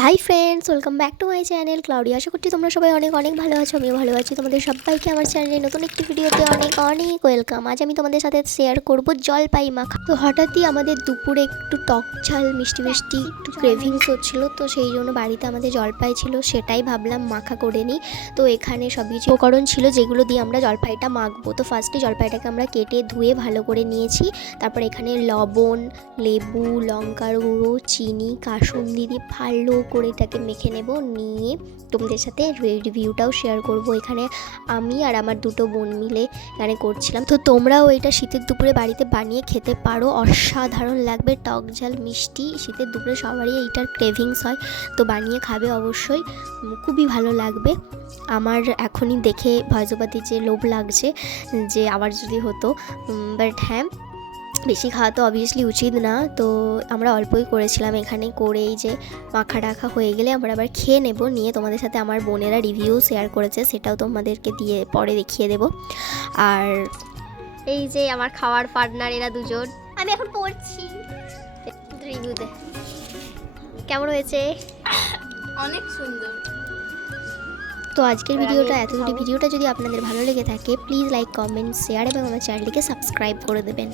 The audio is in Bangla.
High friends, welcome back to my channel Claudia. আশা করছি তোমরা সবাই অনেক অনেক ভালো আছো, আমিও ভালো আছি। তোমাদের সবাইকে আমার চ্যানেলে নতুন একটি ভিডিওতে অনেক অনেক ওয়েলকাম। আজ আমি তোমাদের সাথে শেয়ার করব জলপাই মাখা। তো হঠাৎই আমাদের দুপুরে একটু টক ঝাল মিষ্টি মিষ্টি একটু ক্রেভিংস হচ্ছিলো, তো সেই জন্য বাড়িতে আমাদের জলপাই ছিল, সেটাই ভাবলাম মাখা করে নিই। তো এখানে সব কিছু উপকরণ ছিল যেগুলো দিয়ে আমরা জলপাইটা মাখবো। তো ফার্স্টে জলপাইটাকে আমরা কেটে ধুয়ে ভালো করে নিয়েছি। তারপর এখানে লবণ, লেবু, লঙ্কার গুঁড়ো, চিনি, কাসুন্দি দিয়ে ভালো করে এটাকে মেখে নেব। নিয়ে তোমাদের সাথে রিভিউটাও শেয়ার করব। এখানে আমি আর আমার দুটো বোন মিলে এখানে করছিলাম। তো তোমরাও এটা শীতের দুপুরে বাড়িতে বানিয়ে খেতে পারো, অসাধারণ লাগবে। টক ঝাল মিষ্টি শীতের দুপুরে সবারই এইটার ক্রেভিংস হয়, তো বানিয়ে খাবে অবশ্যই, খুবই ভালো লাগবে। আমার এখনই দেখে ভয়জপাতি যে লোভ লাগছে যে আবার যদি হতো, বাট হ্যাঁ, বেশি খাওয়া তো অবভিয়াসলি উচিত না। তো আমরা অল্পই করেছিলাম এখানে। করে এই যে মাখা টাখা হয়ে গেলে আমরা আবার খেয়ে নেব। নিয়ে তোমাদের সাথে আমার বোনেরা রিভিউ শেয়ার করেছে, সেটাও তোমাদেরকে দিয়ে পরে দেখিয়ে দেব। আর এই যে আমার খাওয়ার পার্টনার, এরা দুজন। আমি এখন পড়ছি। রিভিউ দে, কেমন হয়েছে? অনেক সুন্দর। তো আজকের ভিডিওটা এতটুকু। ভিডিওটা যদি আপনাদের ভালো লেগে থাকে প্লিজ লাইক, কমেন্ট, শেয়ার এবং আমার চ্যানেলটিকে সাবস্ক্রাইব করে দেবেন।